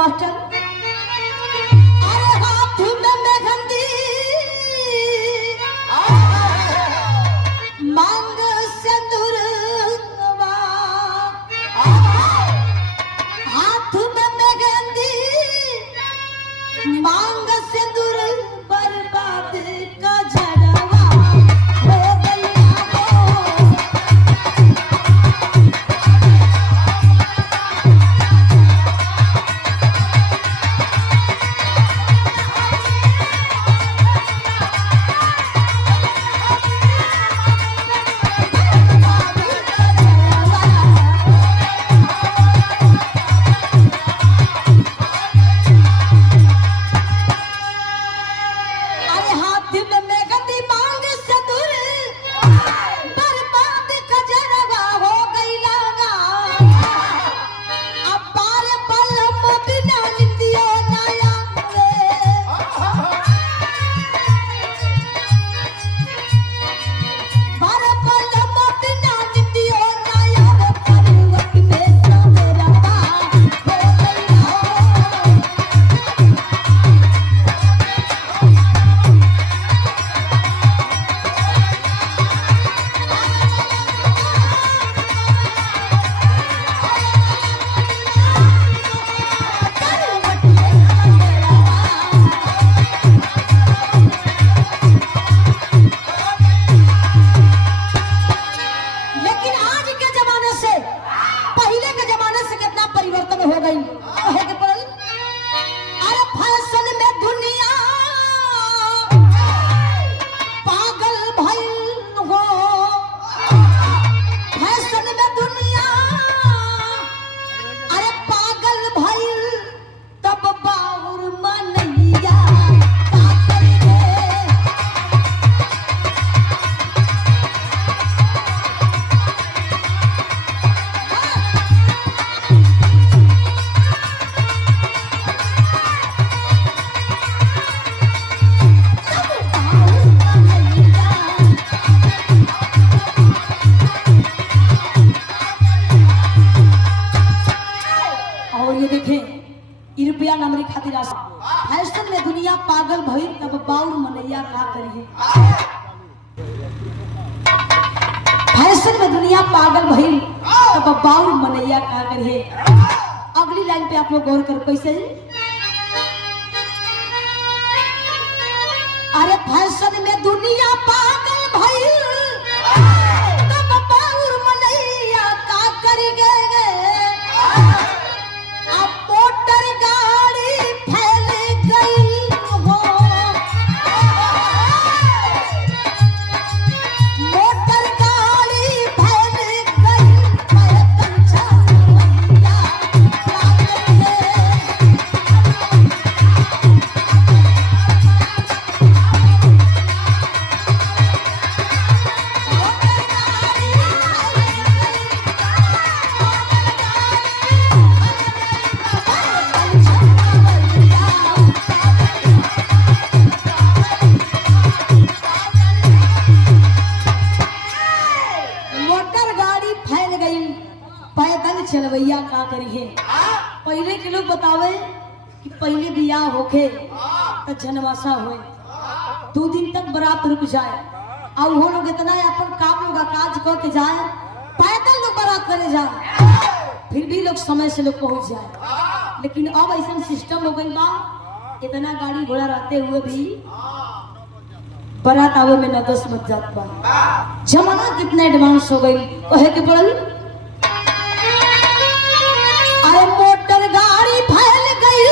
Master. अरे हाथ में मेहंदी मांग सिंदूरवा, हाथ में मेहंदी मांग सिंदूर बर्बाद का झड़वा हो गया हो। रुपया नंबरी खातिर फैशन में दुनिया पागल भइल तब बाउर मनैया का करिए। फैशन में दुनिया पागल भइल तब बाउर मनैया का करिए। अगली लाइन पे आप लोग गौर कर कैसे। अरे फैशन में दुनिया पागल भइल तब बाउर मनैया का करिए। चलवैया का करिए। पहले के लोग बतावे कि पहले बियाह होके तो जनवासा हुए 2 दिन तक बारात रुक जाए और वो लोग इतना अपन काम लोग काज करके जाए, पैदल लोग बारात करे जाए, फिर भी लोग समय से लोग पहुंच जाए। लेकिन अब ऐसा सिस्टम हो गई बा, इतना गाड़ी घोड़ा रहते हुए भी बारात आवे में न 10 बज जात बा। जमाना कितना एडवांस हो गई कहे के पड़ल। अरे मोटर गाड़ी फैल गई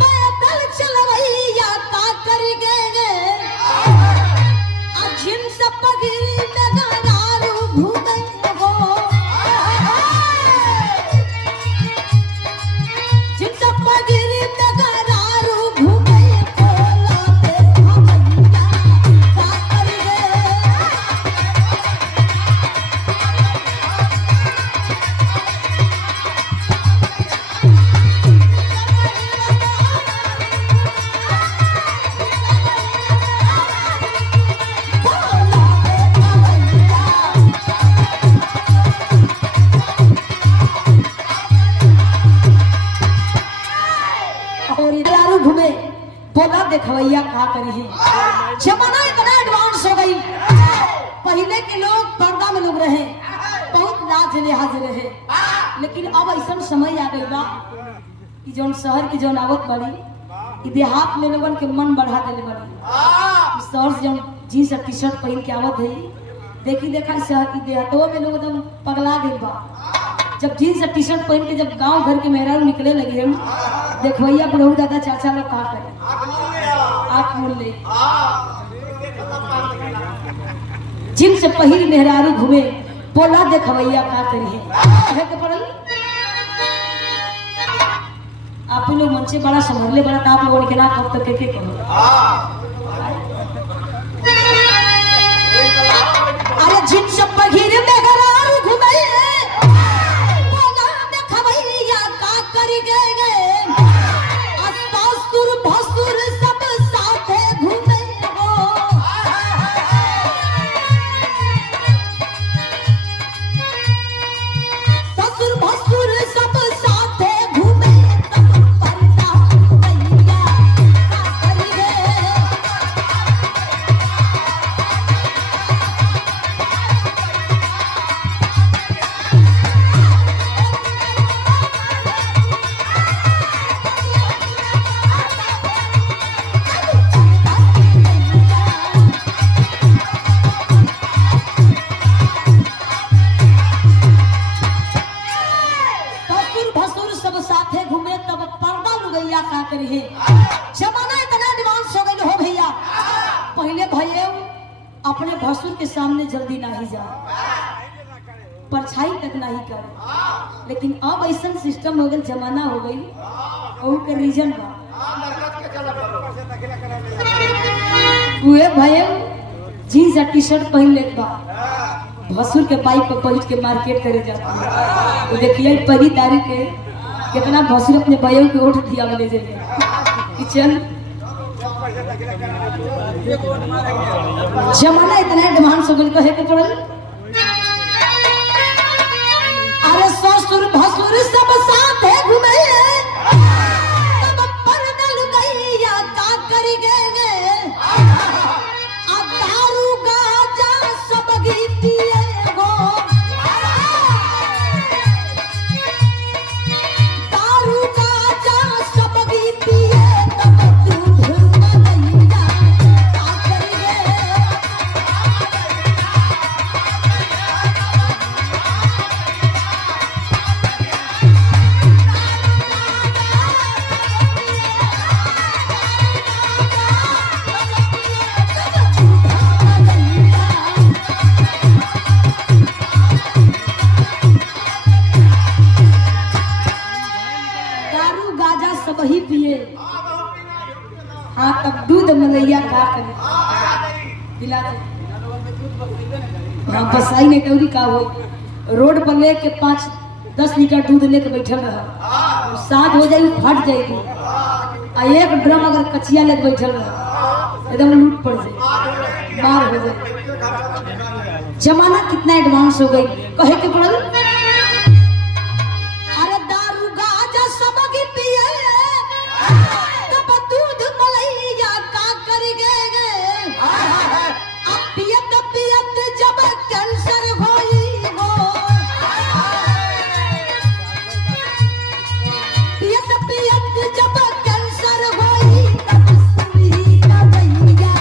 पैदल चलवैया का करी गए। जींस पगड़ी में गारू घूमे हो, जींस पगड़ी में गारू घूमे बोला पे भैया का करी गए। मेहरारू घूमे बोला देखवैया का करी है। जमाना इतना एडवांस हो गई, पहले के लोग पर्दा में लोग रहे, बहुत लाज लिहाज रहे, लेकिन अब ऐसा समय आ गई बा कि जौन शहर की जौन आवत बड़ी देहात में लोगन के मन बढ़ा देले बड़ी। शहर से जौन जीन्स और टी शर्ट पहन के आवत है, देखी देखा शहर की देहातों में लोग एकदम पगला गई बा। जब जीन्स और टी शर्ट पहन के जब गांव घर के मेहरारू निकले लगे हम देखवैया बुढ़ऊ दादा चाचा लोग का करे आँख मूंद ले। जीन्स पहिर मेहरारू घूमे बोला देखवैया का करी है के पड़ल। आप लोग मन से बड़ा संभले बड़ा आप लोगों के ना कब तक के कहो। अरे जीन्स पहिर मेहरारू घूमे बोला देखवैया का करी गे ससुर भसुर सब साथे घूमे हो। ससुर भसुर सब साथे घूमे तब पर्दा भैया का करी गे। का करी है। जमाना इतना एडवांस हो गई हो भैया, पहले भैया अपने भसुर के सामने जल्दी नहीं जा, परछाई तक नहीं कर, लेकिन अब ऐसा सिस्टम हो गई, जमाना हो गई और के रीजन बा हुए भैया जीन्स और टी शर्ट पहन ले बा भसुर के बाइक पर बैठ के मार्केट करे जाता है। तो देखिए परी तारीख के कितना भसुर अपने भैया के ओठ दिया ले जाइए कि चल। जमाना इतना एडवांस हो गई कहे के पड़ल। अरे ससुर भसुर सब साथे घूमे तब पर्दा लुगैया का करी गे दारू गाजा सब पिए गो। वही पिए। हाँ तब दूध मलैया खा कर पिला दे। हाँ बसाई ने कौरी का हो रोड पर लेके 5-10 लीटर दूध लेके बैठल रहा, साथ हो जाए फट जाएगी। आ एक ड्रम अगर कचिया लेके बैठल रहा एकदम लूट पड़ जाए, मार हो जाए। जमाना कितना एडवांस हो गई कहे के पड़ल। अरे दारू गाजा सब पिए तब दूध मलैया का करी गे अब पियत पियत जब कैंसर होई हो, पियत पियत जब कैंसर होई तब सुई का भैया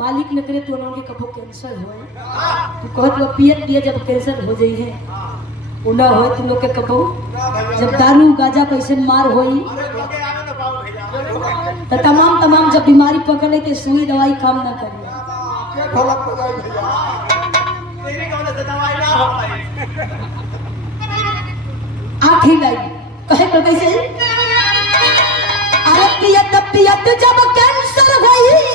मालिक न करे तो उन्होंने कबो कैंसर हो तो कहत वो पियत पिए जब कैंसर हो जाई है उना हो तुम लोग के कबो जब दारू गाजा कैसे मार होई तो तमाम जब बीमारी पकड़े के सुई दवाई काम ना करे आखिरी लाइन कहे तो कैसे अरे पियत पियत जब कैंसर होई